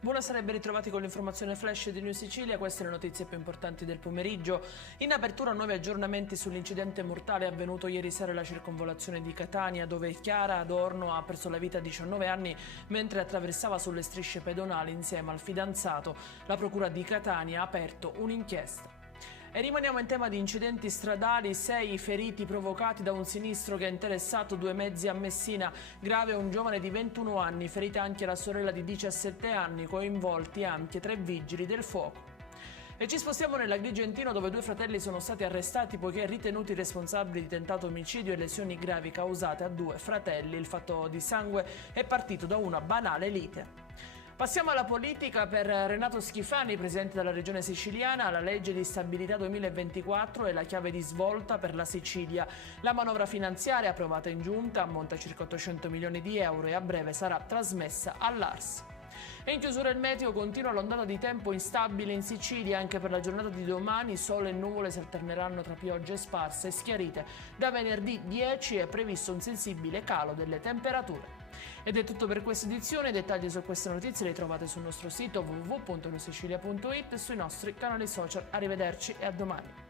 Buonasera e ben ritrovati con l'informazione flash di New Sicilia. Queste le notizie più importanti del pomeriggio. In apertura nuovi aggiornamenti sull'incidente mortale avvenuto ieri sera alla circonvolazione di Catania, dove Chiara Adorno ha perso la vita a 19 anni mentre attraversava sulle strisce pedonali insieme al fidanzato. La procura di Catania ha aperto un'inchiesta. E rimaniamo in tema di incidenti stradali, 6 feriti provocati da un sinistro che ha interessato 2 mezzi a Messina. Grave un giovane di 21 anni, ferita anche la sorella di 17 anni, coinvolti anche 3 vigili del fuoco. E ci spostiamo nell'Agrigentino, dove 2 fratelli sono stati arrestati poiché ritenuti responsabili di tentato omicidio e lesioni gravi causate a 2 fratelli. Il fatto di sangue è partito da una banale lite. Passiamo alla politica. Per Renato Schifani, presidente della regione siciliana, la legge di stabilità 2024 è la chiave di svolta per la Sicilia. La manovra finanziaria approvata in giunta ammonta a circa 800 milioni di euro e a breve sarà trasmessa all'ARS. E in chiusura il meteo: continua l'ondata di tempo instabile in Sicilia. Anche per la giornata di domani sole e nuvole si alterneranno tra piogge sparse e schiarite. Da venerdì 10 è previsto un sensibile calo delle temperature. Ed è tutto per questa edizione. I dettagli su queste notizie li trovate sul nostro sito www.newsicilia.it e sui nostri canali social. Arrivederci e a domani.